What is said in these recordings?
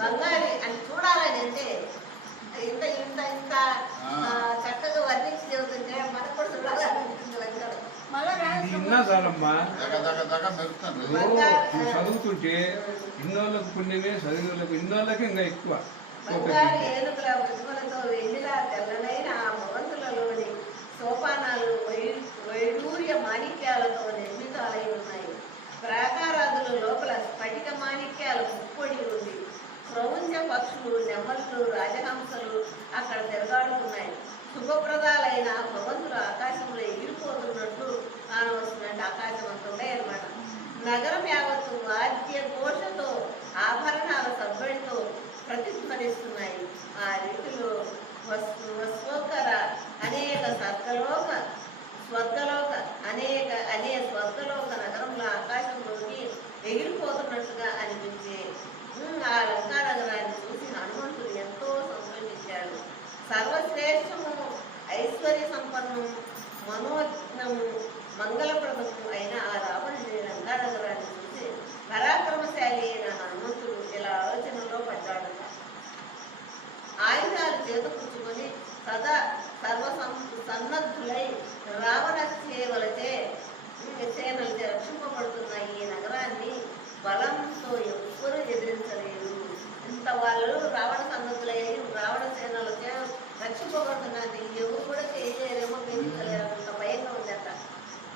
బంగారి అని చూడాలని అంటే ఇంత ఇంత ఇంత ఆ, చక్కగా వర్ణించి చెబుతుంటే మనకు కూడా చూడాలనిపిస్తుంది నువ్వు చదువుతుంటే ఇన్నోళ్ళకు పుణ్యమే చదివినోళ్ళకు ఇన్నోళ్ళకి ఇంకా ఎక్కువ. బంగారు ఏనుగుల తెల్లనైన ఆ భవంతులలోని సోపానాలు వై- వైడూర్య మాణిక్యాలతో నిర్మితాలై ఉన్నాయి. ప్రాకారాదులు లోపల స్ఫటిక మాణిక్యాల ముప్పొడి ఉంది. క్రౌంచ పక్షులు నెమళ్ళు రాజహంసలు అక్కడ తిరగాడుతున్నాయి. శుభప్రదాలైన ఆ భవంతులు ఆకాశంలో ఎగిరిపోతున్నట్టు కానవస్తున్నట్టు ఆకాశం అంత అనమాట నగరం యావత్తు వాద్య ఘోషతో ఆభరణాల సబ్బడితో ప్రతిధ్వనిస్తున్నాయి. ఆ రీతిలో వస్- వస్వోకర అనేక సర్గలోక స్వర్గలోక అనేక అనేక స్వర్గలోక నగరంలో ఆకాశంలోకి ఎగిరిపోతున్నట్టుగా అనిపించే ఉమ్, ఆ లంకా నగరాన్ని చూసి హనుమంతుడు ఎంతో సంతోషించాడు సర్వశ్రేష్టము ఐశ్వర్య సంపన్నము మనోజ్ఞము మంగళప్రదము అయిన ఆ రావణుడి లంకా నగరాన్ని చూసి పరాక్రమశాలి అయిన హనుమంతుడు ఇలా ఆలోచనలో పడ్డాడు ఆయుధాలు చేతపుచ్చుకొని సదా సర్వ సం- సన్నద్ధులై రావణ సేవలచే సేనలచే రక్షింపబడుతున్న ఈ నగరాన్ని బలంతో ఎవ్వరూ ఎదిరించలేరు ఇంత వాళ్ళు రావణ సన్నద్ధులై రావణ సేనలచే రక్షింపబడుతున్నది ఎవరు కూడా చేయలేరేమో పెంచలేరు అంత భయంగా ఉందట.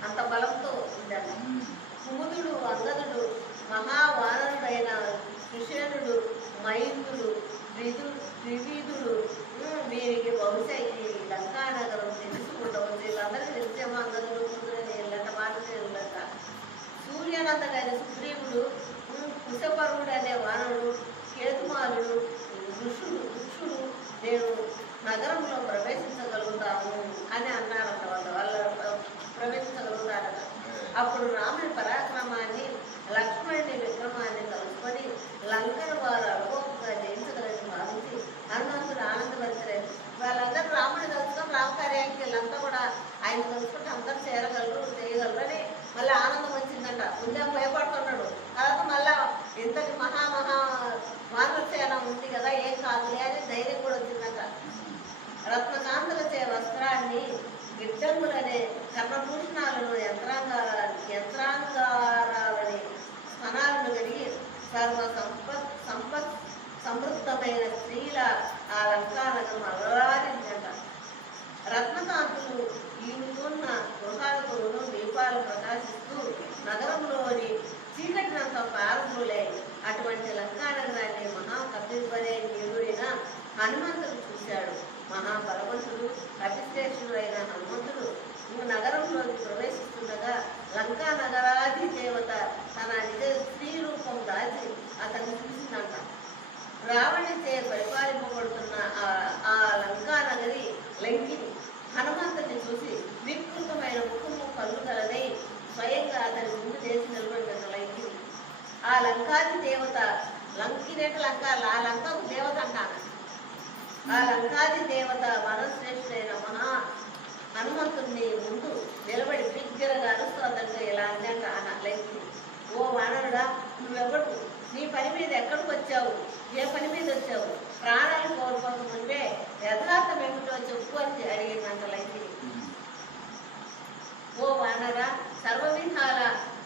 అంత బలంతో ఉందట. కుముదుడు అంగదుడు మహావానరుడైన కృష్ణుడు మైందుడు ద్విదు ద్వివిధుడు సూర్యనందడైన సుగ్రీవుడు కుశపరుడు అనే వానరుడు కేతుమాలుడు ఋషుడు ఋషుడు నేను నగరంలో ప్రవేశించగలుగుతాము అని అన్నారట వాళ్ళు. వాళ్ళ ప్రవేశించగలుగుతారట. అప్పుడు రాముని పరాక్రమాన్ని లక్ష్మణుని విక్రమాన్ని కలుసుకొని లంకను వారు అడుగోపుగా జయించగలని భావించి హనుమంతుడు ఆనందపరిచారు వాళ్ళందరూ రాముని కలుసుకొని రామకార్యానికి వీళ్ళంతా కూడా ఆయన కలుసుకుంటే అందరూ చేరగలరు చేయగలరు అని మళ్ళీ ఆనందం వచ్చిందంట ముందే భయపడుతున్నాడు. తర్వాత మళ్ళా ఇంతటి మహా మహా వానరసేన ఉంది కదా ఏం కాదులే అని ధైర్యం కూడా వచ్చిందంట. రత్నకాంతలచే వస్త్రాన్ని గిడ్డంగులనే కర్ణభూషణాలను యంత్రాంగాల యంత్రాంగారాలని స్థనాలను కలిగి సర్వ సంపత్ సంపత్ సమృద్ధమైన స్త్రీల ఆ లంకానగరం అలరారిందంట రత్నకాంతులు ఈడుతున్న గృహాలతోనూ దీపాలు ప్రకాశిస్తూ నగరంలోని చీకటినంత ప్రారంభులై అటువంటి లంకా నగరాన్ని నిరుడైన హనుమంతుడు చూశాడు. మహాబలవంతుడు కపిశ్రేష్ఠుడు అయిన హనుమంతుడు నగరంలోకి ప్రవేశిస్తుండగా లంకా నగరాది దేవత తన నిజ స్త్రీ రూపం దాచి అతన్ని చూసిందంట. రావణితే పరిపాలింపబడుతున్న ఆ- ఆ లంకా నగరి లంకిని హనుమంతుని చూసి వికృతమైన ముఖము కళ్ళు కలదై స్వయంగా అతని ముందు చేసి నిలబడిన లంకిని ఆ లంకాది దేవత లంకినేట లంక ఆ లంకకు దేవత అంటాను ఆ లంకాది దేవత వరశ్రేష్ఠుడైన మహా హనుమంతుడిని ముందు నిలబడి బిగ్గరగా అరుస్తూ ఇలా అందంట ఆ లంకిని ఓ వానరుడా నువ్వెవడు నీ పని మీద ఎక్కడికి వచ్చావు? ఏ పని మీద వచ్చావు? ప్రాణాలు కోల్పోక ముందే యథార్థం ఏమిటో చెప్పు అని అడిగిందంట లంకిని ఓ వానర సర్వవిధాల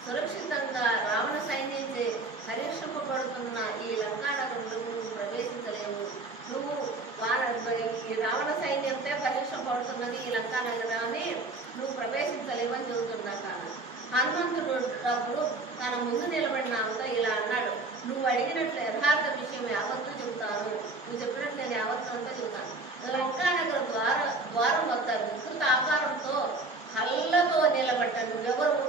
సురక్షితంగా రావణ సైన్యంచే పరీక్షింపబడుతున్న ఈ లంకానగరంలో నువ్వు ప్రవేశించలేవు నువ్వు వాన ఈ రావణ సైన్యంతో పరీక్షింపబడుతున్నది ఈ లంకానగరాన్ని నువ్వు ప్రవేశించలేవని చెబుతున్నాక హనుమంతుడు అప్పుడు తన ముందు నిలబడిన ఆమెతో ఇలా అన్నాడు. నువ్వు అడిగినట్లు యథార్థ విషయం యావత్తు చెబుతాను. నువ్వు చెప్పినట్లు నేను యావత్తు అంతా చెబుతాను. లంకానగర ద్వార ద్వారం వద్ద వికృత ఆకారంతో కళ్ళతో నిలబడ్డ నువ్వెవరు?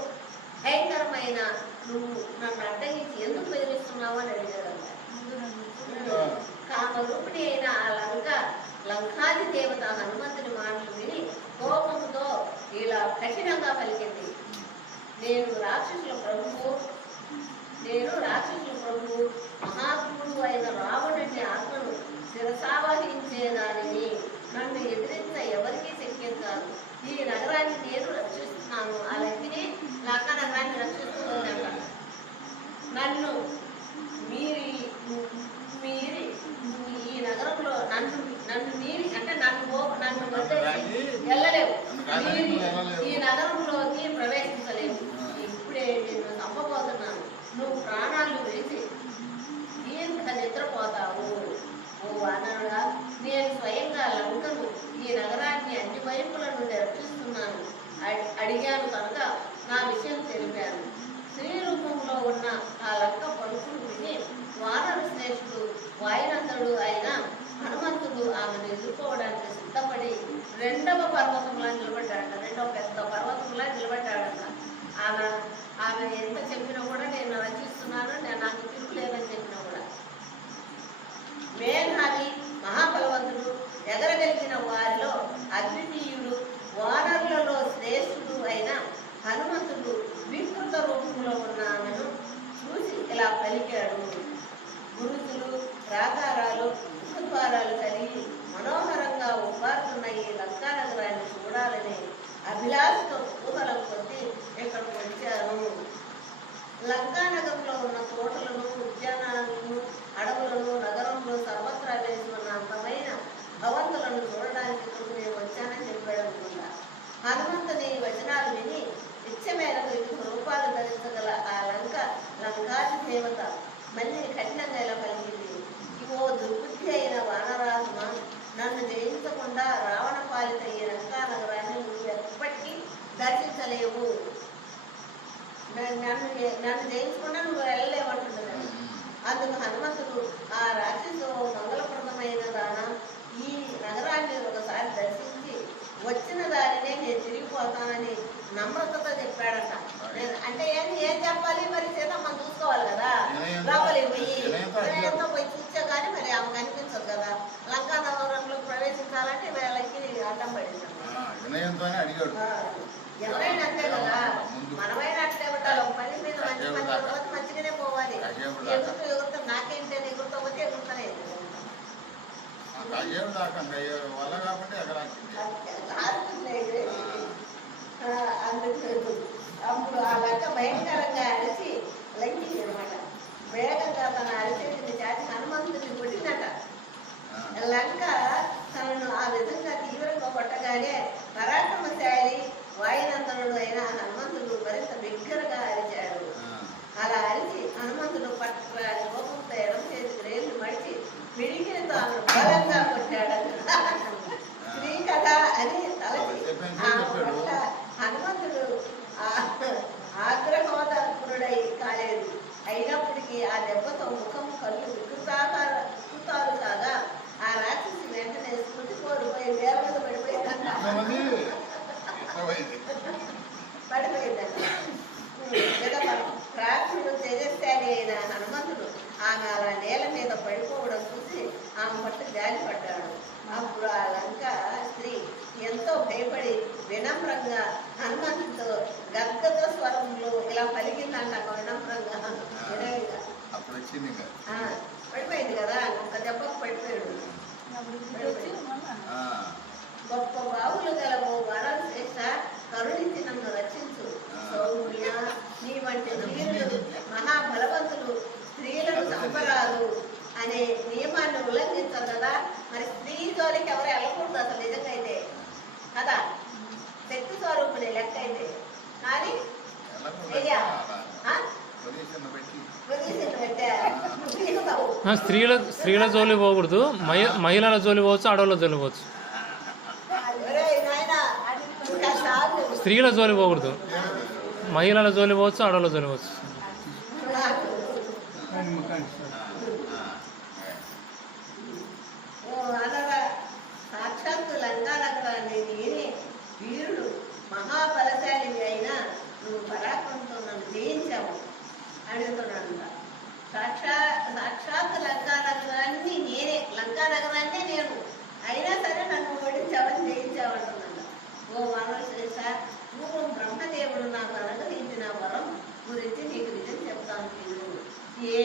భయంకరమైన నువ్వు నన్ను అడ్డగించి ఎందుకు బెదిరిస్తున్నావు? అని అడిగారంట కామరూపిణి అయిన ఆ లంక లంకాది దేవత హనుమంతుని మాటలు విని కోపంతో ఇలా కఠినంగా పలికింది. నేను రాక్షసుల ప్రభువు. నేను రాక్షసుల ప్రభువు. మహాత్ముడు అయిన రావణుని ఆత్మను శిరసావహించే దానిని నన్ను ఎదిరించిన ఎవరికీ శక్యం కాదు. ఈ నగరాన్ని నేను రక్షిస్తున్నాను. ఆ లక్ష్మిని లక్క నగరాన్ని రక్షిస్తున్నాను నన్ను మీరు మీరు ఈ నగరంలో నన్ను నన్ను మీరు అంటే నన్ను నన్ను వెళ్ళలేవు. నిద్రపోతున్నాను నువ్వు ప్రాణాలు విడిచి దీర్ఘ నిద్రపోతావు. ఓ వానరుడా నేను స్వయంగా లంకను ఈ నగరాన్ని అన్ని వైపుల నుండి రక్షిస్తున్నాను. అడి- అడిగాను కనుక నా విషయం తెలిపాను స్త్రీ రూపంలో ఉన్న ఆ లంక పలుకులు విని వానరు శ్రేష్ఠుడు వాయునందుడు అయిన హనుమంతుడు ఆమెను ఎదుర్కోవడానికి సిద్ధపడి రెండవ పర్వతంలా నిలబడ్డాడట. రెండవ పెద్ద పర్వతంలా నిలబడ్డాడట. ఆమె ఆమె ఎంత చెప్పినా కూడా నేను రచిస్తున్నాను నేను నాకు తిరుగులేదని చెప్పినా కూడా. మేఘాది మహాబలవంతుడు ఎగరగలిగిన వారిలో అద్వితీయుడు వానరులలో శ్రేష్ఠుడు అయిన హనుమంతుడు వికృత రూపంలో ఉన్న ఆమెను చూసి ఇలా పలికాడు. గురుతులు ప్రాకారాలు ముఖద్వారాలు కలిగి మనోహరంగా ఉపారుతున్న ఈ లంకా నగరాన్ని చూడాలని అభిలాషతో కుతూహలం కొద్ది ఇక్కడికి వచ్చారు లంకా నగరంలో ఉన్న తోటలను ఉద్యానాలను అడవులను నగరంలో సర్వత్రా వేసి ఉన్న అందమైన భవంతులను చూడడానికి ఇప్పుడు నేను వచ్చానని చెప్పాడు అనుకుంటా. హనుమంతుని వచనాలు విని ఇచ్చ మేరకు రూపాలు ధరించగల ఆ లంక లంకాది దేవత మళ్ళీ కఠినంగా ఇలా పలికింది. ఇవో దుర్బుద్ధి అయిన వానరాజుమ నన్ను జయించకుండా రావణ పాలిత ఈ లంకా నగరాన్ని నువ్వు ఎప్పటికీ దర్శించలేవు. నన్ను నన్ను జయించకుండా నువ్వు వెళ్ళలేమంటున్నాను అందుకు హనుమంతుడు ఆ రాక్షసు మంగళప్రదమైన దాన ఈ నగరాన్ని ఒకసారి దర్శించి వచ్చిన దారినే నేను తిరిగిపోతానని నమ్రతతో చెప్పాడట. అంటే ఏం ఏం చెప్పాలి? మరి సీత మనం చూసుకోవాలి కదా. లోపలికి పోయి. వినయంతో పోయి చూసా కానీ మరి ఆమె కనిపించదు కదా. లంకా నగరంలో ప్రవేశించాలంటే వీళ్ళకి అడ్డం పడింది. ఎవరైనా అయ్యేడు దాకా ఇంకా అయ్యేడు వల్ల కాబట్టి ఎగరాల్సింది అందుకు అప్పుడు ఆ లెక్క భయంకరంగా అరిచి భయపడి వినమ్రంగా హనుమంతుడితో గద్గద స్వరంలో ఇలా పలికిందంట వినమ్రంగా పడిపోయింది కదా ఒక్క దెబ్బకు పడిపోయాడు. గొప్ప బావులు గలవు వరం శ్రేష్ట కరుణించి నన్ను రక్షించు. సౌమ్య నీ వంటి వీరులు మహాబలవంతులు స్త్రీల స్త్రీల జోలి పోకూడదు. మహిళల జోలి పోవచ్చు ఆడవాళ్ళ జోలి పోవచ్చు. స్త్రీల జోలి పోకూడదు. మహిళల జోలి పోవచ్చు ఆడవాళ్ళ జోలి పోవచ్చు. సాక్షాత్తు లంకా నగరాన్ని వీరుడు మహాబలశాలిని అయినా నువ్వు పరాక్రమంతో నన్ను జయించావు అడుగుతున్నాను సాక్షాత్ లంకా నగరాన్ని నేనే లంకా నగరాన్నే నేను అయినా సరే నన్ను ఓడించావని జయించావు అంటున్నాడు ఓ మానవ శ్రేష్ట పూర్వం బ్రహ్మదేవుడు నాకు అనుగ్రహించిన వరం గురించి నీకు నిజం చెప్తాను. ఏ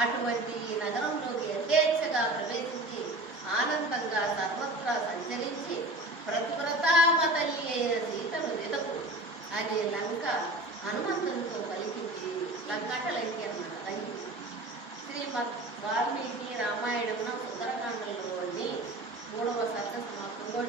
అటువంటి ఈ నగరంలోకి యథేచ్ఛగా ప్రవేశించి ఆనందంగా సర్వత్రా సంచరించి ప్రతివ్రతామ తల్లి అయిన సీతను వెతకు అనే లంక హనుమంతునితో కలిపించి లంకాటలంకి అన్నమాట లంకించి శ్రీమద్ వాల్మీకి రామాయణమున సుందరకాండంలోని మూడవ సర్గ సమాప్తం